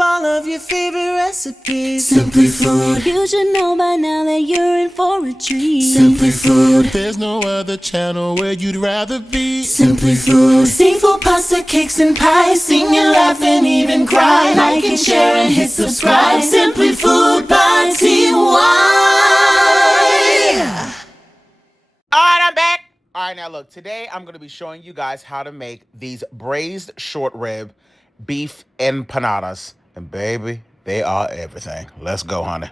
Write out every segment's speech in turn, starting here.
all of your favorite recipes. Simply Food. You should know by now that you're in for a treat. Simply Food. There's no other channel where you'd rather be. Simply Food. Seafood, pasta, cakes, and pies. Sing and laugh and even cry. Like and share and hit subscribe. Simply Food by TY. Alright, I'm back. Alright, now look, today I'm going to be showing you guys how to make these braised short rib beef empanadas. And baby, they are everything. Let's go, honey.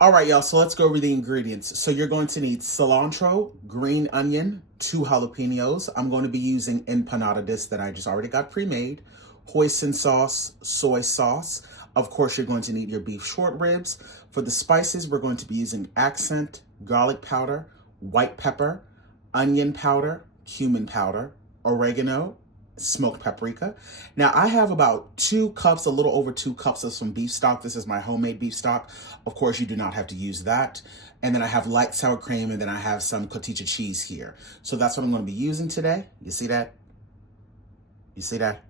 Alright, y'all, so let's go over the ingredients. So you're going to need cilantro, green onion, 2 jalapenos. I'm going to be using empanada discs that I just already got pre-made, hoisin sauce, soy sauce. Of course, you're going to need your beef short ribs. For the spices, we're going to be using accent, garlic powder, white pepper, onion powder, cumin powder, oregano, smoked paprika. Now, I have about 2 cups, a little over 2 cups of some beef stock. This is my homemade beef stock. Of course, you do not have to use that. And then I have light sour cream, and then I have some cotija cheese here. So that's what I'm going to be using today. You see that? You see that?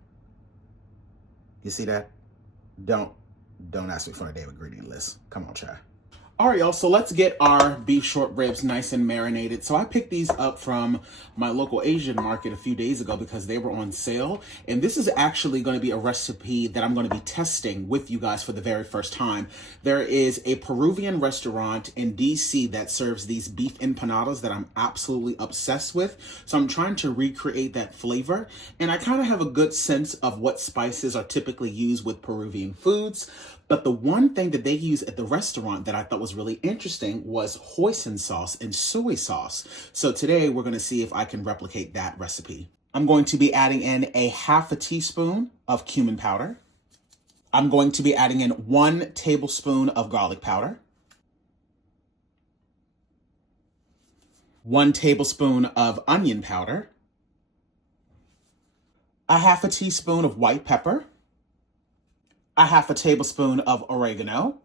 You see that? Don't ask me for a damn ingredient list. Come on, try. All right, y'all, so let's get our beef short ribs nice and marinated. So I picked these up from my local Asian market a few days ago because they were on sale. And this is actually going to be a recipe that I'm going to be testing with you guys for the very first time. There is a Peruvian restaurant in DC that serves these beef empanadas that I'm absolutely obsessed with. So I'm trying to recreate that flavor. And I kind of have a good sense of what spices are typically used with Peruvian foods. But the one thing that they use at the restaurant that I thought was really interesting was hoisin sauce and soy sauce. So today we're going to see if I can replicate that recipe. I'm going to be adding in a ½ teaspoon of cumin powder. I'm going to be adding in 1 tablespoon of garlic powder, 1 tablespoon of onion powder, a ½ teaspoon of white pepper, a ½ tablespoon of oregano,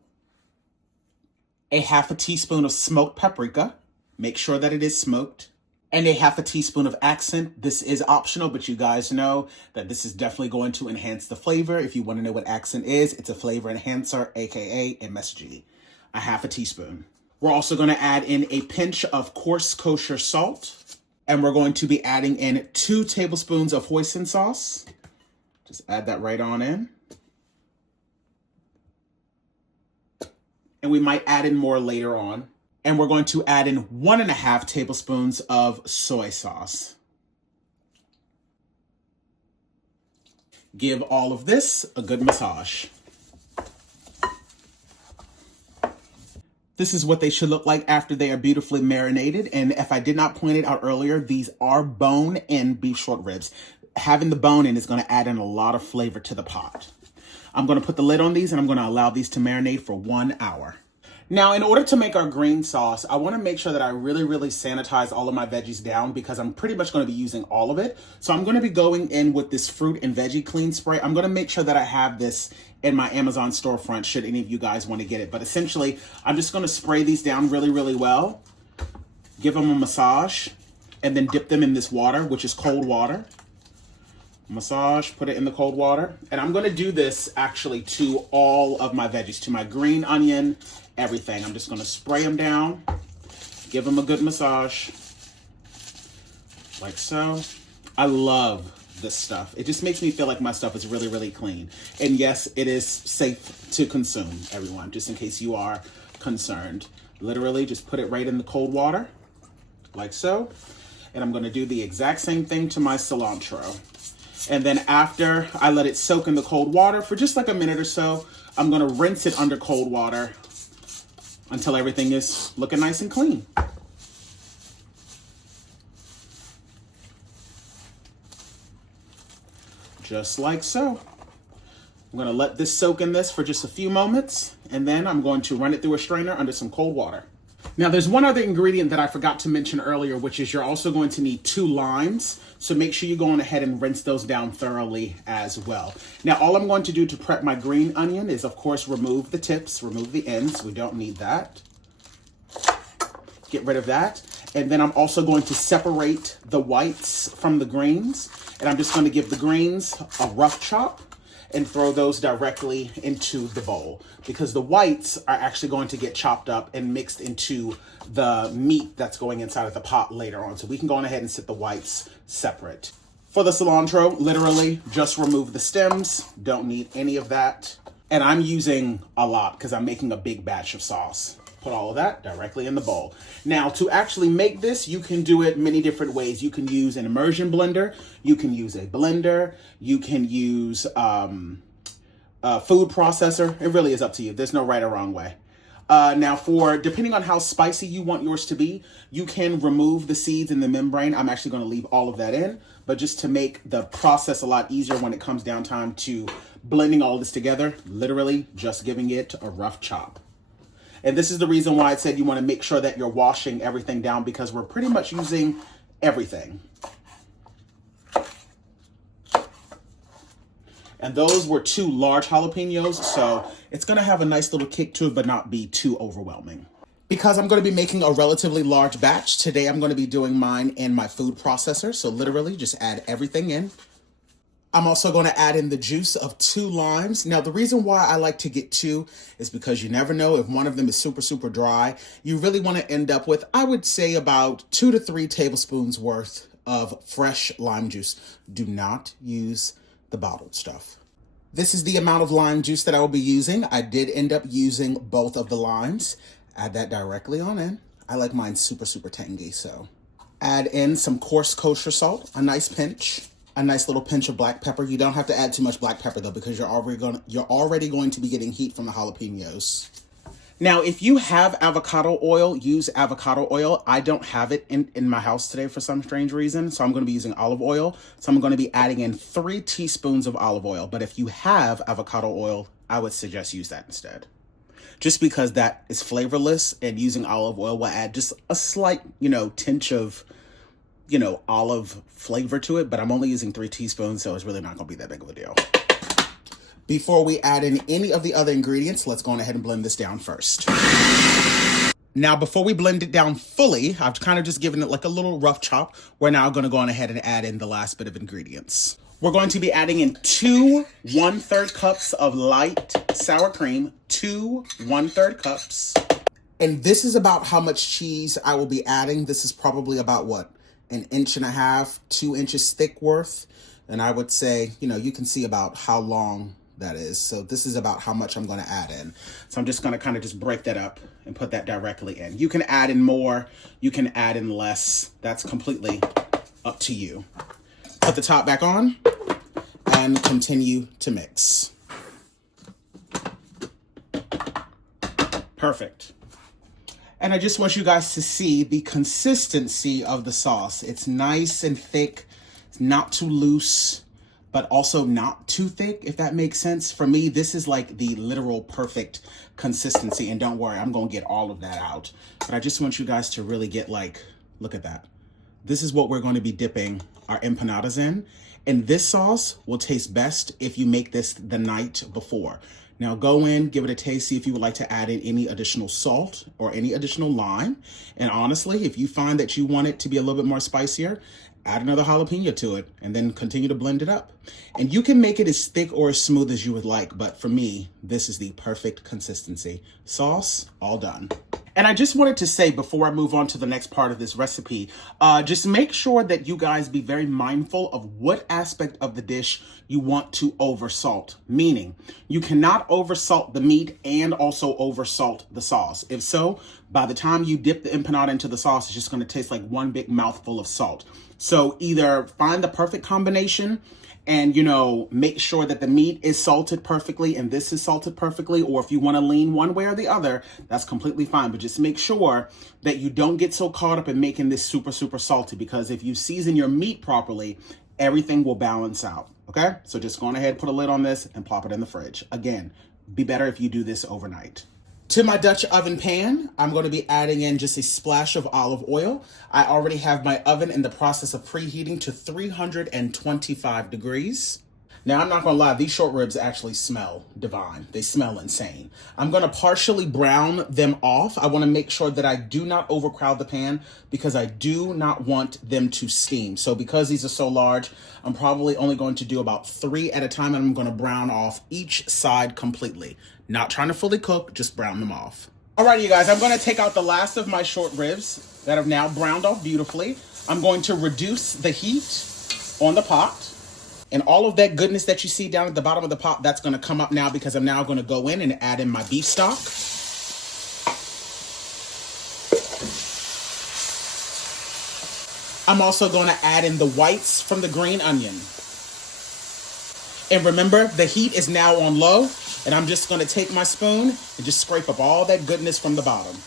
a ½ teaspoon of smoked paprika, make sure that it is smoked, and a ½ teaspoon of accent. This is optional, but you guys know that this is definitely going to enhance the flavor. If you want to know what accent is, it's a flavor enhancer, aka MSG, a ½ teaspoon. We're also going to add in a pinch of coarse kosher salt, and we're going to be adding in 2 tablespoons of hoisin sauce. Just add that right on in. And we might add in more later on. And we're going to add in 1½ tablespoons of soy sauce. Give all of this a good massage. This is what they should look like after they are beautifully marinated. And if I did not point it out earlier, these are bone-in beef short ribs. Having the bone in is going to add in a lot of flavor to the pot. I'm going to put the lid on these and I'm going to allow these to marinate for 1 hour. Now, in order to make our green sauce, I want to make sure that I really sanitize all of my veggies down because I'm pretty much going to be using all of it. So I'm going to be going in with this fruit and veggie clean spray. I'm going to make sure that I have this in my Amazon storefront should any of you guys want to get it. But essentially, I'm just going to spray these down really well, give them a massage, and then dip them in this water, which is cold water. Massage, put it in the cold water. And I'm going to do this actually to all of my veggies, to my green onion, everything. I'm just going to spray them down, give them a good massage, like so. I love this stuff. It just makes me feel like my stuff is really clean. And yes, it is safe to consume, everyone, just in case you are concerned. Literally, just put it right in the cold water, like so. And I'm going to do the exact same thing to my cilantro. And then after I let it soak in the cold water for just like a minute or so, I'm going to rinse it under cold water until everything is looking nice and clean. Just like so. I'm going to let this soak in this for just a few moments, and then I'm going to run it through a strainer under some cold water. Now, there's one other ingredient that I forgot to mention earlier, which is you're also going to need 2 limes. So make sure you go on ahead and rinse those down thoroughly as well. Now, all I'm going to do to prep my green onion is, of course, remove the tips, remove the ends. We don't need that. Get rid of that. And then I'm also going to separate the whites from the greens. And I'm just going to give the greens a rough chop. and throw those directly into the bowl because the whites are actually going to get chopped up and mixed into the meat that's going inside of the pot later on. So we can go on ahead and set the whites separate. For the cilantro, literally just remove the stems. Don't need any of that. And I'm using a lot because I'm making a big batch of sauce. Put all of that directly in the bowl. Now, to actually make this, you can do it many different ways. You can use an immersion blender. You can use a blender. You can use a food processor. It really is up to you. There's no right or wrong way. Now, depending on how spicy you want yours to be, you can remove the seeds and the membrane. I'm actually going to leave all of that in, but just to make the process a lot easier when it comes down time to blending all this together, literally just giving it a rough chop. And this is the reason why I said you want to make sure that you're washing everything down because we're pretty much using everything. And those were 2 large jalapenos, so it's going to have a nice little kick to it, but not be too overwhelming. Because I'm going to be making a relatively large batch, today I'm going to be doing mine in my food processor. So literally just add everything in. I'm also going to add in the juice of 2 limes. Now, the reason why I like to get 2 is because you never know if one of them is super, super dry. You really want to end up with, I would say, about 2 to 3 tablespoons worth of fresh lime juice. Do not use the bottled stuff. This is the amount of lime juice that I will be using. I did end up using both of the limes. Add that directly on in. I like mine super, super tangy, so. Add in some coarse kosher salt, a nice pinch. A nice little pinch of black pepper. You don't have to add too much black pepper though because you're already going to be getting heat from the jalapenos. Now, if you have avocado oil, use avocado oil. I don't have it in my house today for some strange reason, so I'm going to be using olive oil. So I'm going to be adding in 3 teaspoons of olive oil. But if you have avocado oil, I would suggest use that instead. Just because that is flavorless and using olive oil will add just a slight, tinge of olive flavor to it, but I'm only using 3 teaspoons, so it's really not going to be that big of a deal. Before we add in any of the other ingredients, let's go on ahead and blend this down first. Now, before we blend it down fully, I've kind of just given it like a little rough chop. We're now going to go on ahead and add in the last bit of ingredients. We're going to be adding in 2 1/3 cups of light sour cream, 2 1/3 cups. And this is about how much cheese I will be adding. This is probably about what? 1.5 inches, 2 inches thick worth. And I would say, you can see about how long that is. So this is about how much I'm going to add in. So I'm just going to kind of just break that up and put that directly in. You can add in more, you can add in less. That's completely up to you. Put the top back on and continue to mix. Perfect. And I just want you guys to see the consistency of the sauce. It's nice and thick. It's not too loose, but also not too thick, if that makes sense. For me, this is like the literal perfect consistency. And don't worry, I'm going to get all of that out. But I just want you guys to really get look at that. This is what we're going to be dipping our empanadas in. And this sauce will taste best if you make this the night before. Now go in, give it a taste, see if you would like to add in any additional salt or any additional lime. And honestly, if you find that you want it to be a little bit more spicier, add another jalapeno to it and then continue to blend it up. And you can make it as thick or as smooth as you would like, but for me, this is the perfect consistency. Sauce, all done. And I just wanted to say before I move on to the next part of this recipe, just make sure that you guys be very mindful of what aspect of the dish you want to oversalt. Meaning, you cannot oversalt the meat and also oversalt the sauce. If so, by the time you dip the empanada into the sauce, it's just going to taste like one big mouthful of salt. So either find the perfect combination and, make sure that the meat is salted perfectly and this is salted perfectly, or if you want to lean one way or the other, that's completely fine. But just make sure that you don't get so caught up in making this super, super salty, because if you season your meat properly, everything will balance out, okay? So just go on ahead, put a lid on this and plop it in the fridge. Again, be better if you do this overnight. To my Dutch oven pan, I'm going to be adding in just a splash of olive oil. I already have my oven in the process of preheating to 325 degrees. Now, I'm not gonna lie, these short ribs actually smell divine. They smell insane. I'm gonna partially brown them off. I wanna make sure that I do not overcrowd the pan because I do not want them to steam. So because these are so large, I'm probably only going to do about 3 at a time, and I'm gonna brown off each side completely. Not trying to fully cook, just brown them off. Alrighty, you guys, I'm gonna take out the last of my short ribs that have now browned off beautifully. I'm going to reduce the heat on the pot. And all of that goodness that you see down at the bottom of the pot, that's going to come up now because I'm now going to go in and add in my beef stock. I'm also going to add in the whites from the green onion. And remember, the heat is now on low, and I'm just going to take my spoon and just scrape up all that goodness from the bottom.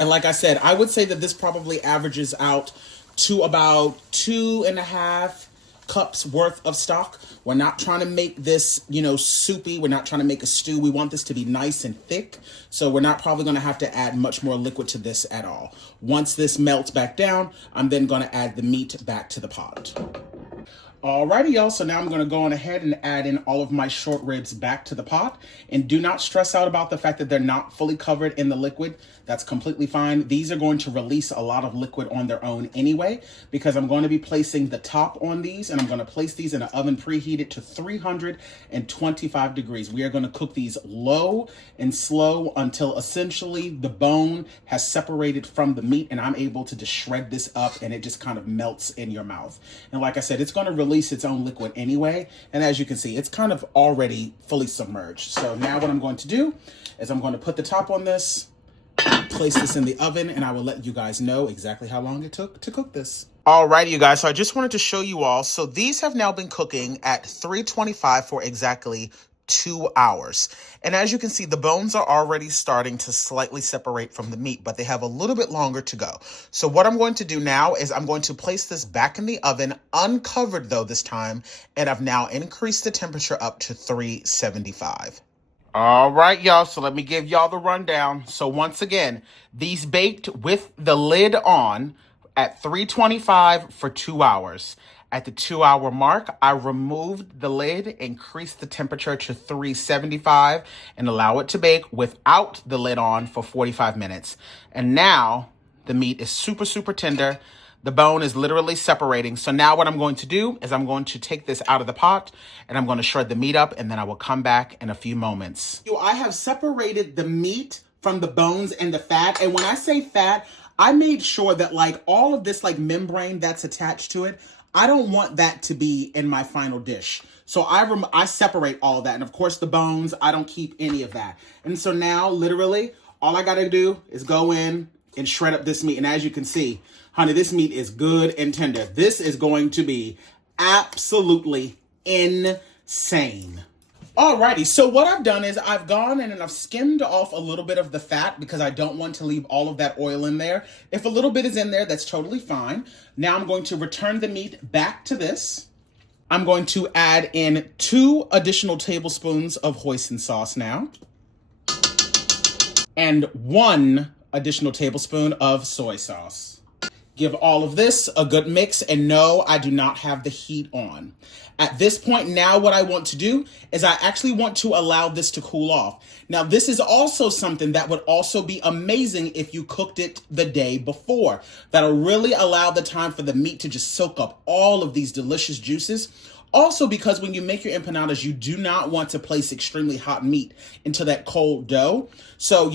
And like I said, I would say that this probably averages out to about 2.5 cups worth of stock. We're not trying to make this, soupy. We're not trying to make a stew. We want this to be nice and thick. So we're not probably going to have to add much more liquid to this at all. Once this melts back down, I'm then going to add the meat back to the pot. Alrighty, y'all, so now I'm going to go on ahead and add in all of my short ribs back to the pot. And do not stress out about the fact that they're not fully covered in the liquid. That's completely fine. These are going to release a lot of liquid on their own anyway, because I'm going to be placing the top on these, and I'm going to place these in an oven preheated to 325 degrees. We are going to cook these low and slow until essentially the bone has separated from the meat, and I'm able to just shred this up, and it just kind of melts in your mouth. And like I said, it's going to release its own liquid anyway, and as you can see, it's kind of already fully submerged. So now what I'm going to do is I'm going to put the top on this, place this in the oven, and I will let you guys know exactly how long it took to cook this. Alrighty, you guys, so I just wanted to show you all. So these have now been cooking at 325 for exactly 2 hours. And as you can see, the bones are already starting to slightly separate from the meat, but they have a little bit longer to go. So what I'm going to do now is I'm going to place this back in the oven, uncovered though this time, and I've now increased the temperature up to 375. All right, y'all, so let me give y'all the rundown. So once again, these baked with the lid on at 325 for 2 hours. At the 2 hour mark, I removed the lid, increased the temperature to 375, and allow it to bake without the lid on for 45 minutes. And now the meat is super, super tender. The bone is literally separating. So now what I'm going to do is I'm going to take this out of the pot and I'm going to shred the meat up, and then I will come back in a few moments. I have separated the meat from the bones and the fat. And when I say fat, I made sure that all of this membrane that's attached to it, I don't want that to be in my final dish. So I separate all of that. And of course the bones, I don't keep any of that. And so now literally all I got to do is go in and shred up this meat. And as you can see, honey, this meat is good and tender. This is going to be absolutely insane. Alrighty, so what I've done is I've gone in and I've skimmed off a little bit of the fat because I don't want to leave all of that oil in there. If a little bit is in there, that's totally fine. Now I'm going to return the meat back to this. I'm going to add in 2 additional tablespoons of hoisin sauce now, and 1 additional tablespoon of soy sauce. Give all of this a good mix, and no, I do not have the heat on. At this point now, what I want to do is I actually want to allow this to cool off. Now, this is also something that would also be amazing if you cooked it the day before. That'll really allow the time for the meat to just soak up all of these delicious juices. Also, because when you make your empanadas, you do not want to place extremely hot meat into that cold dough. So,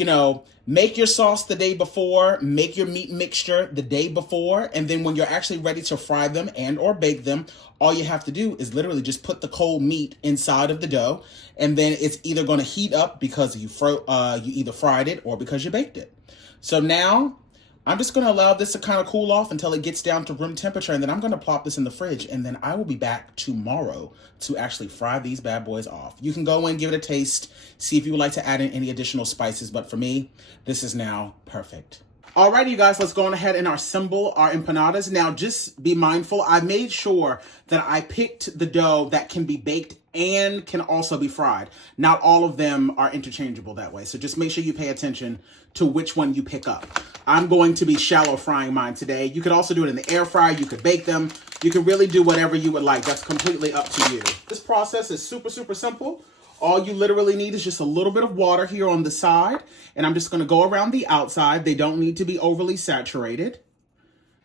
make your sauce the day before, make your meat mixture the day before, and then when you're actually ready to fry them and or bake them, all you have to do is literally just put the cold meat inside of the dough, and then it's either going to heat up because you either fried it or because you baked it. So now I'm just going to allow this to kind of cool off until it gets down to room temperature, and then I'm going to plop this in the fridge, and then I will be back tomorrow to actually fry these bad boys off. You can go in, give it a taste, see if you would like to add in any additional spices, but for me, this is now perfect. Alrighty, you guys, let's go on ahead and assemble our empanadas. Now, just be mindful, I made sure that I picked the dough that can be baked and can also be fried. Not all of them are interchangeable that way, so just make sure you pay attention to which one you pick up. I'm going to be shallow frying mine today. You could also do it in the air fryer. You could bake them. You can really do whatever you would like. That's completely up to you. This process is super, super simple. All you literally need is just a little bit of water here on the side. And I'm just going to go around the outside. They don't need to be overly saturated.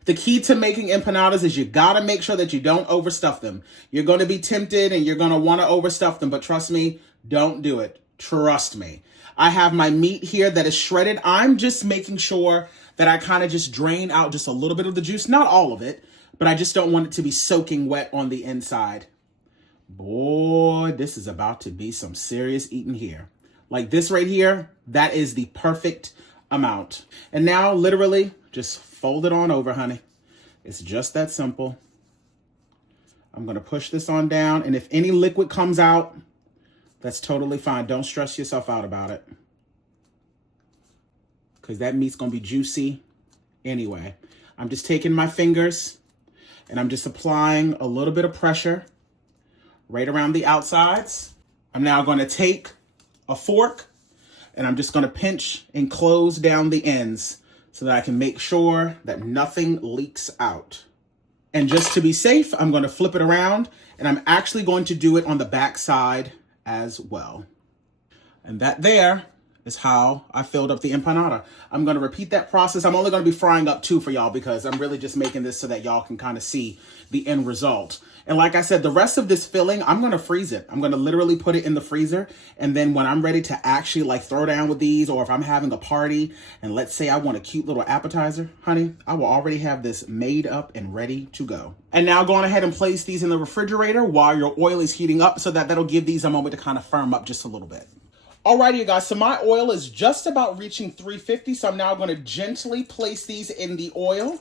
The key to making empanadas is you got to make sure that you don't overstuff them. You're going to be tempted and you're going to want to overstuff them. But trust me, don't do it. Trust me. I have my meat here that is shredded. I'm just making sure that I kind of just drain out just a little bit of the juice. Not all of it, but I just don't want it to be soaking wet on the inside. Boy, this is about to be some serious eating here. Like this right here, that is the perfect amount. And now literally just fold it on over, honey. It's just that simple. I'm going to push this on down. And if any liquid comes out, that's totally fine. Don't stress yourself out about it, because that meat's going to be juicy anyway. I'm just taking my fingers and I'm just applying a little bit of pressure right around the outsides. I'm now going to take a fork and I'm just going to pinch and close down the ends so that I can make sure that nothing leaks out. And just to be safe, I'm going to flip it around, and I'm actually going to do it on the back side as well. And that there is how I filled up the empanada. I'm going to repeat that process. I'm only going to be frying up 2 for y'all because I'm really just making this so that y'all can kind of see the end result. And like I said, the rest of this filling, I'm going to freeze it. I'm going to literally put it in the freezer. And then when I'm ready to actually like throw down with these, or if I'm having a party and let's say I want a cute little appetizer, honey, I will already have this made up and ready to go. And now go on ahead and place these in the refrigerator while your oil is heating up, so that that'll give these a moment to kind of firm up just a little bit. Alrighty, you guys, so my oil is just about reaching 350, so I'm now going to gently place these in the oil.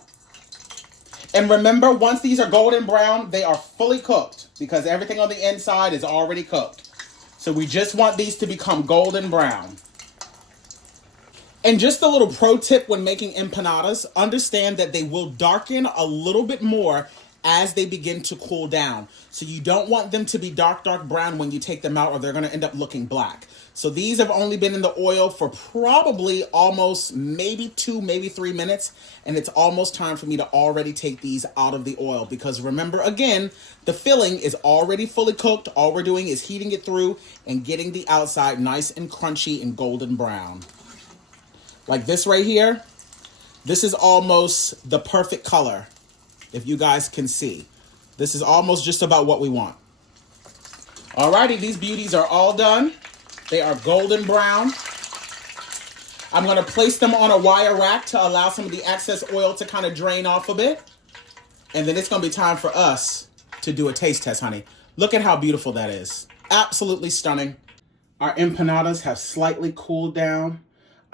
And remember, once these are golden brown, they are fully cooked because everything on the inside is already cooked. So we just want these to become golden brown. And just a little pro tip when making empanadas, understand that they will darken a little bit more as they begin to cool down. So you don't want them to be dark, dark brown when you take them out, or they're going to end up looking black. So these have only been in the oil for probably almost maybe 2, maybe 3 minutes. And it's almost time for me to already take these out of the oil. Because remember, again, the filling is already fully cooked. All we're doing is heating it through and getting the outside nice and crunchy and golden brown. Like this right here, this is almost the perfect color. If you guys can see, this is almost just about what we want. Alrighty, these beauties are all done. They are golden brown. I'm going to place them on a wire rack to allow some of the excess oil to kind of drain off a bit. And then it's going to be time for us to do a taste test, honey. Look at how beautiful that is. Absolutely stunning. Our empanadas have slightly cooled down.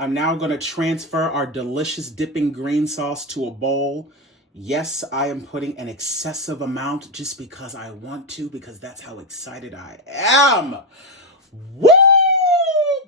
I'm now going to transfer our delicious dipping green sauce to a bowl. Yes, I am putting an excessive amount just because I want to, because that's how excited I am. Woo!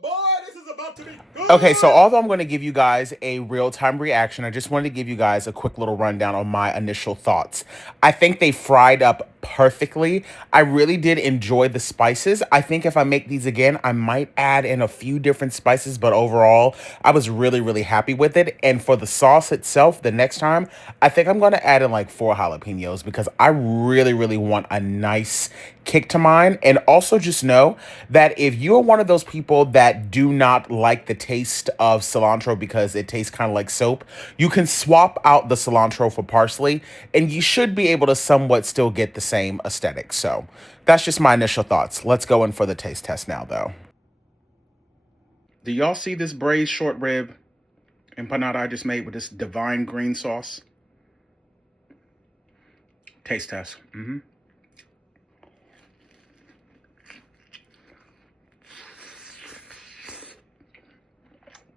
Boy, this is about to be good. Okay, so although I'm going to give you guys a real-time reaction, I just wanted to give you guys a quick little rundown on my initial thoughts. I think they fried up perfectly. I really did enjoy the spices. I think if I make these again, I might add in a few different spices, but overall, I was really, really happy with it. And for the sauce itself, the next time, I think I'm going to add in like 4 jalapenos because I really, really want a nice kick to mine. And also just know that if you're one of those people that do not like the taste of cilantro because it tastes kind of like soap, you can swap out the cilantro for parsley and you should be able to somewhat still get the same aesthetic. So that's just my initial thoughts. Let's go in for the taste test now, though. Do y'all see this braised short rib empanada I just made with this divine green sauce? Taste test. Mm.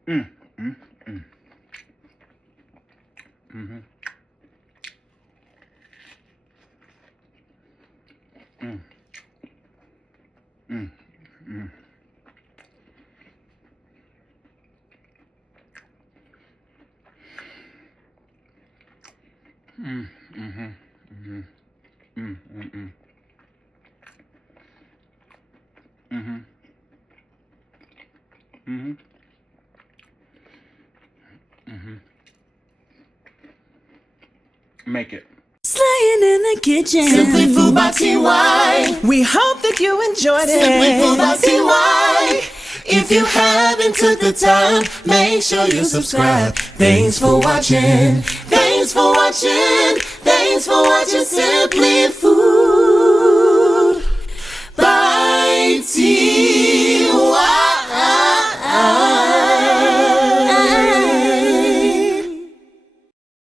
Mm. Mm-hmm. Mm. Mm. Mm. Mm. Mm-hmm. Mm-hmm. Mm. Mm-mm. Mm-hmm. Mm-hmm. make it. Slaying in the kitchen. Simply Food by TY. We hope that you enjoyed Simply Food by it. TY. If you haven't took the time, make sure you subscribe. Thanks for watching. Thanks for watching. Thanks for watching Simply Food.